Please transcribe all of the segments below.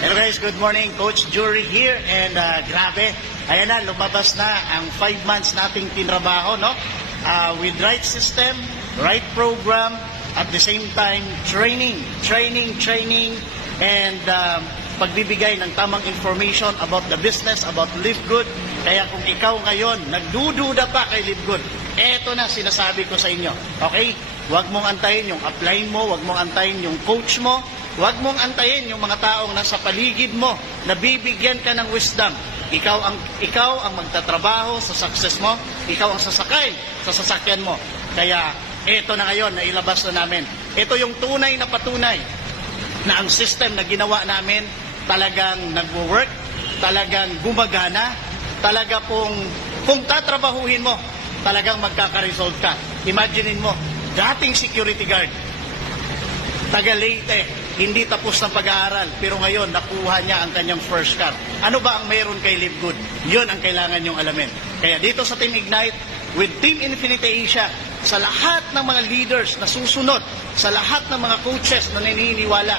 Hello guys, good morning. Coach Jury here and grabe, ayan na, lumabas na ang 5 months nating tinrabaho, no? With right system, right program, at the same time, training, and pagbibigay ng tamang information about the business, about Live Good. Kaya kung ikaw ngayon, nagdududa pa kay Live Good, eto na sinasabi ko sa inyo, okay? Huwag mong antayin yung upline mo, huwag mong antayin yung coach mo, huwag mong antayin yung mga taong nasa paligid mo na bibigyan ka ng wisdom. Ikaw ang magtatrabaho sa success mo, ikaw ang sasakay sa sasakyan mo. Kaya ito na ngayon na ilabas na namin. Ito yung tunay na patunay na ang system na ginawa namin talagang nagwo-work, talagang gumagana, talaga kung tatrabahuhin mo, talagang magkaka-resolve ka. Imaginein mo, dating security guard, taga Leyte, hindi tapos ng pag-aaral, pero ngayon nakuha niya ang kanyang first car. Ano ba ang mayroon kay Live Good? Yun ang kailangan niyong alamin. Kaya dito sa Team Ignite, with Team Infinity Asia, sa lahat ng mga leaders na susunod, sa lahat ng mga coaches na naniniwala,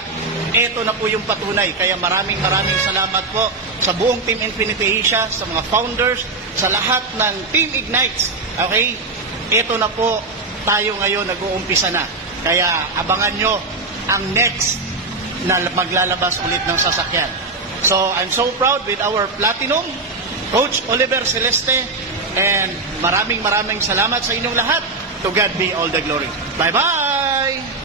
eto na po yung patunay. Kaya maraming salamat po sa buong Team Infinity Asia, sa mga founders, sa lahat ng Team Ignites. Okay? Eto na po, tayo ngayon nag-uumpisa na. Kaya abangan nyo ang next na maglalabas ulit ng sasakyan. So, I'm so proud with our Platinum, Coach Oliver Celeste, and maraming salamat sa inyong lahat. To God be all the glory. Bye-bye!